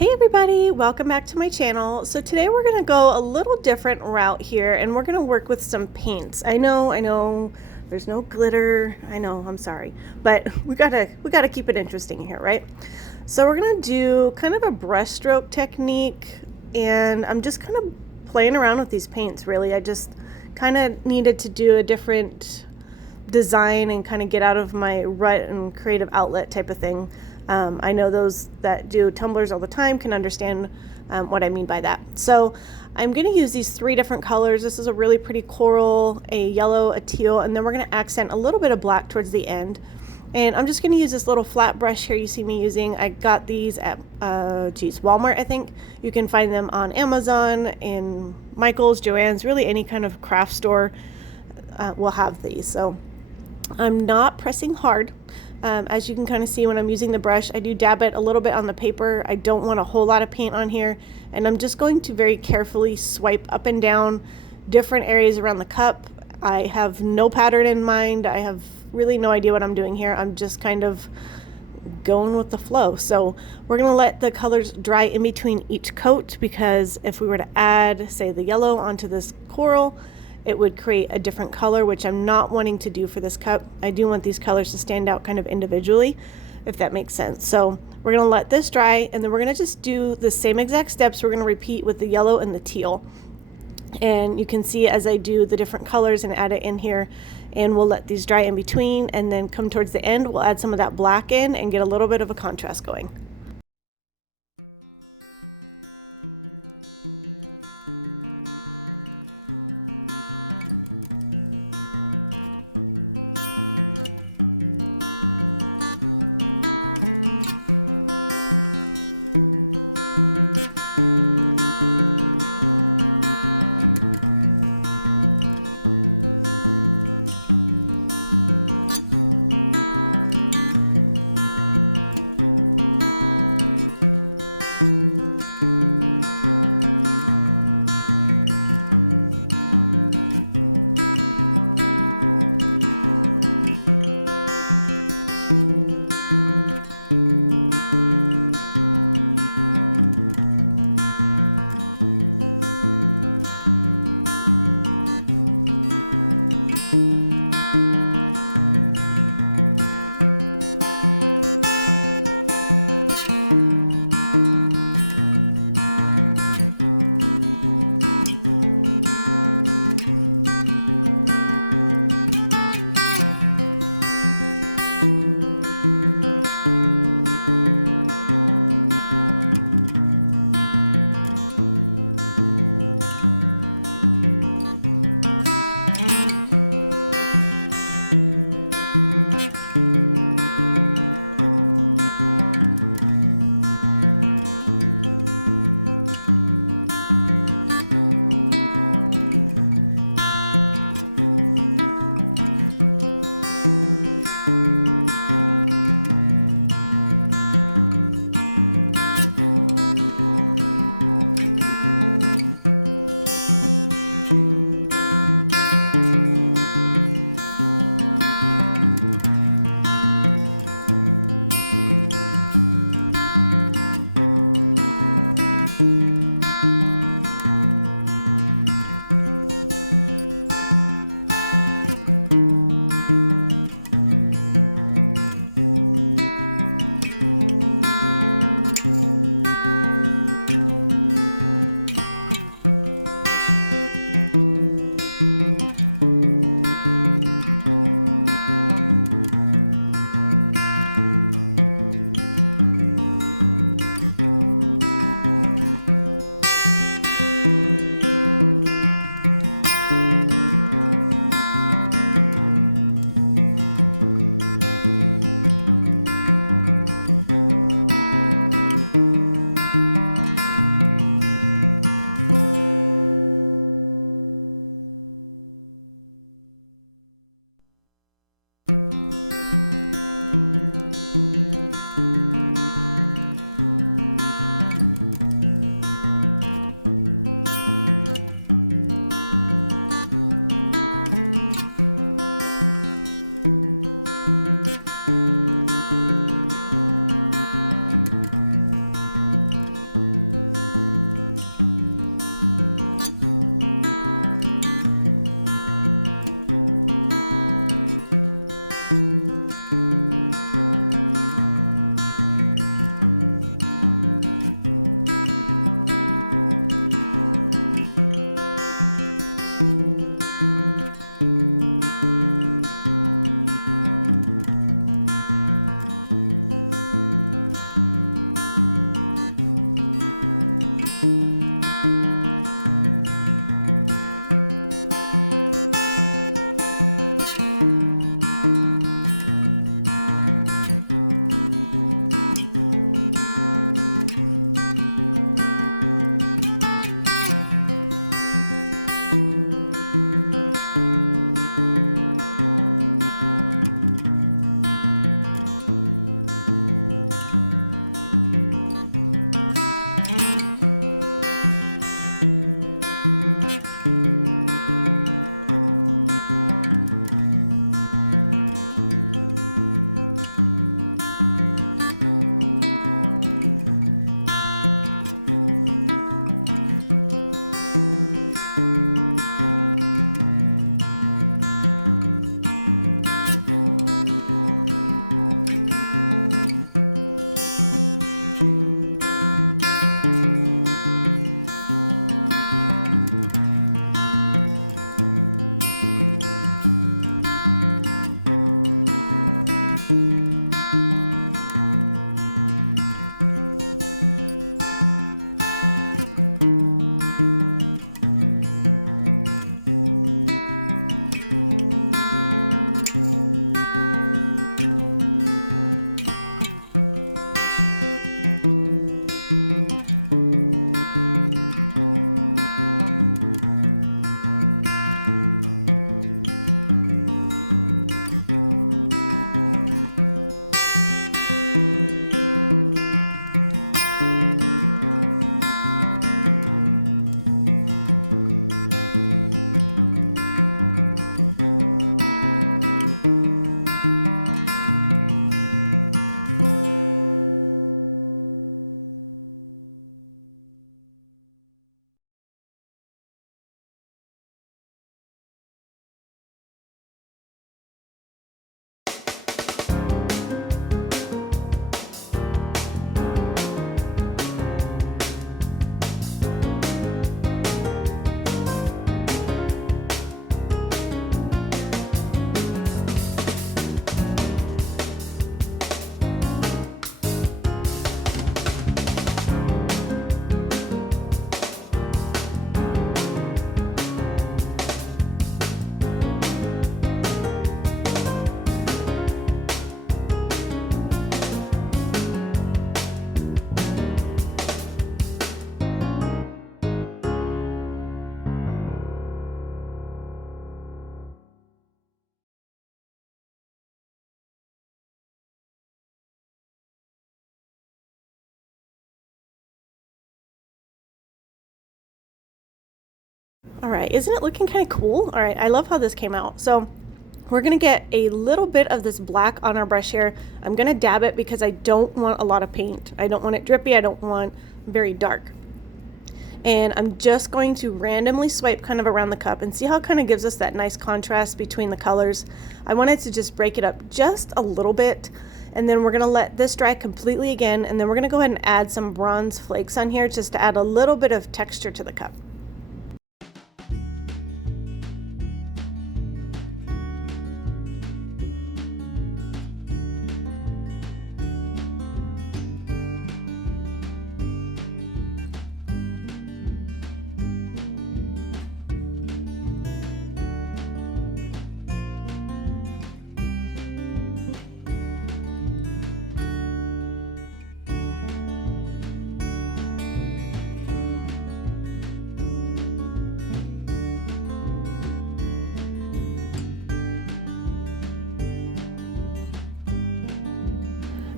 Hey everybody, welcome back to my channel. So today we're gonna go a little different route here and we're gonna work with some paints. I know, there's no glitter. I know, I'm sorry, but we gotta keep it interesting here, right? So we're gonna do kind of a brush stroke technique and I'm just kind of playing around with these paints really. I just kind of needed to do a different design and kind of get out of my rut and creative outlet type of thing. I know those that do tumblers all the time can understand what I mean by that. So I'm going to use these three different colors. This is a really pretty coral, a yellow, a teal, and then we're going to accent a little bit of black towards the end. And I'm just going to use this little flat brush here you see me using. I got these at Walmart, I think. You can find them on Amazon, in Michael's, Joann's, really any kind of craft store will have these. So I'm not pressing hard. As you can kind of see when I'm using the brush, I do dab it a little bit on the paper. I don't want a whole lot of paint on here, and I'm just going to very carefully swipe up and down different areas around the cup. I have no pattern in mind. I have really no idea what I'm doing here. I'm just kind of going with the flow. So we're going to let the colors dry in between each coat, because if we were to add, say, the yellow onto this coral, it would create a different color, which I'm not wanting to do for this cup. I do want these colors to stand out kind of individually, if that makes sense. So we're going to let this dry, and then we're going to just do the same exact steps we're going to repeat with the yellow and the teal. And you can see as I do the different colors and add it in here, and we'll let these dry in between, and then come towards the end, we'll add some of that black in and get a little bit of a contrast going. All right, isn't it looking kind of cool? All right, I love how this came out. So we're gonna get a little bit of this black on our brush here. I'm gonna dab it because I don't want a lot of paint. I don't want it drippy, I don't want very dark. And I'm just going to randomly swipe kind of around the cup and see how it kind of gives us that nice contrast between the colors. I wanted to just break it up just a little bit, and then we're gonna let this dry completely again, and then we're gonna go ahead and add some bronze flakes on here just to add a little bit of texture to the cup.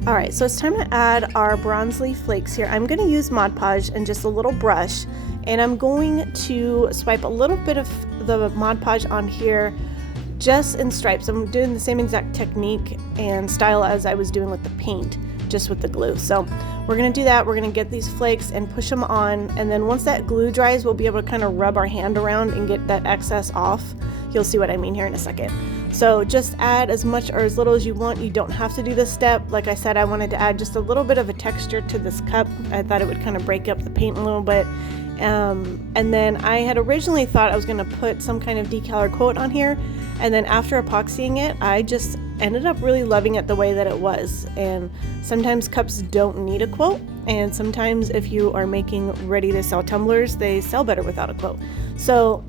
All right, so it's time to add our bronze leaf flakes here. I'm gonna use Mod Podge and just a little brush, and I'm going to swipe a little bit of the Mod Podge on here just in stripes. I'm doing the same exact technique and style as I was doing with the paint, just with the glue. So we're gonna do that. We're gonna get these flakes and push them on, and then once that glue dries, we'll be able to kind of rub our hand around and get that excess off. You'll see what I mean here in a second. So just add as much or as little as you want. You don't have to do this step. Like I said, I wanted to add just a little bit of a texture to this cup. I thought it would kind of break up the paint a little bit. And then I had originally thought I was gonna put some kind of decal or quote on here. And then after epoxying it, I just ended up really loving it the way that it was. And sometimes cups don't need a quote. And sometimes if you are making ready to sell tumblers, they sell better without a quote. So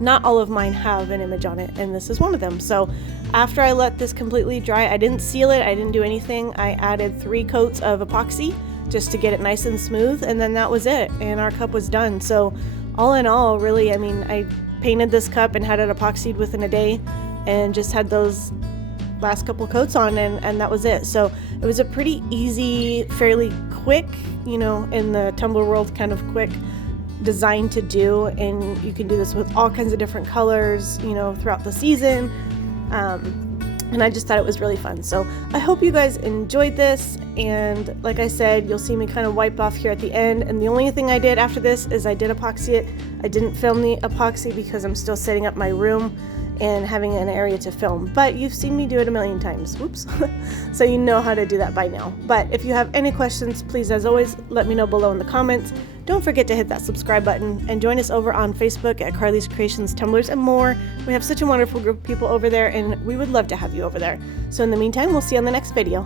not all of mine have an image on it, and this is one of them. So after I let this completely dry, I didn't seal it, I didn't do anything. I added 3 coats of epoxy just to get it nice and smooth, and then that was it, and our cup was done. So all in all, really, I mean, I painted this cup and had it epoxied within a day and just had those last couple coats on, and that was it. So it was a pretty easy, fairly quick, you know, in the tumbler world, kind of quick design to do, and you can do this with all kinds of different colors, you know, throughout the season. And I just thought it was really fun. So I hope you guys enjoyed this, and like I said, you'll see me kind of wipe off here at the end, and the only thing I did after this is I did epoxy it. I didn't film the epoxy because I'm still setting up my room and having an area to film, but you've seen me do it a million times. Whoops. So you know how to do that by now. But if you have any questions, please, as always, let me know below in the comments. Don't forget to hit that subscribe button and join us over on Facebook at Carly's Creations, Tumblers, and more. We have such a wonderful group of people over there, and we would love to have you over there. So in the meantime, we'll see you on the next video.